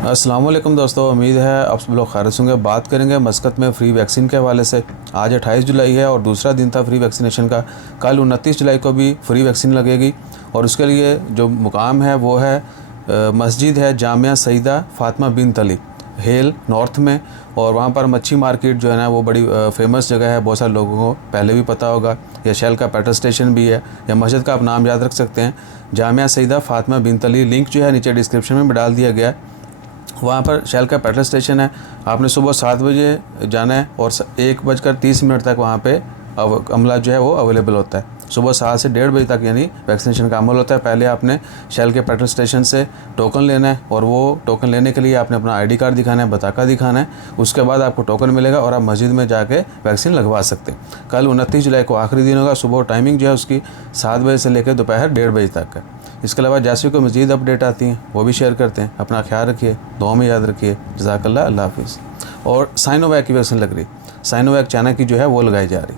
अस्सलाम वालेकुम दोस्तों, उम्मीद है आप सब लोग खैरियत होंगे। बात करेंगे मस्कत में फ्री वैक्सीन के हवाले से। आज 28 जुलाई है और दूसरा दिन था फ्री वैक्सीनेशन का। कल 29 जुलाई को भी फ्री वैक्सीन लगेगी और उसके लिए जो मुकाम है वो है मस्जिद है जामिया सईदा फ़ातिमा बिन अली हेल नॉर्थ में। और वहाँ पर मच्छी मार्केट जो है ना वो बड़ी फेमस जगह है, बहुत सारे लोगों को पहले भी पता होगा। या शेल का पेट्रोल स्टेशन भी है, या मस्जिद का आप नाम याद रख सकते हैं, जामिया सईदा फ़ातिमा बिन अली। लिंक जो है नीचे डिस्क्रिप्शन में डाल दिया गया है। वहाँ पर शेल का पेट्रोल स्टेशन है। आपने सुबह 7 बजे जाना है और 1:30 तक वहाँ पे अमला जो है वो अवेलेबल होता है। सुबह 7 से 1:30 बजे तक यानी वैक्सीनेशन का अमल होता है। पहले आपने शेल के पेट्रोल स्टेशन से टोकन लेना है और वो टोकन लेने के लिए आपने अपना आईडी कार्ड दिखाना है, बताका दिखाना है। उसके बाद आपको टोकन मिलेगा और आप मस्जिद में जाके वैक्सीन लगवा सकते हैं। कल 29 जुलाई को आखिरी दिन होगा। सुबह टाइमिंग जो है उसकी 7 बजे से लेकर दोपहर 1:30 बजे तक है। इसके अलावा जैसे कोई मज़ीद अपडेट आती हैं वो भी शेयर करते हैं। अपना ख्याल रखिए, दुआ में याद रखिए। जज़ाकल्लाह, अल्लाह हाफिज़। और साइनोवैक की वैक्सीन लग रही, साइनोवैक चाइना की जो है वो लगाई जा रही।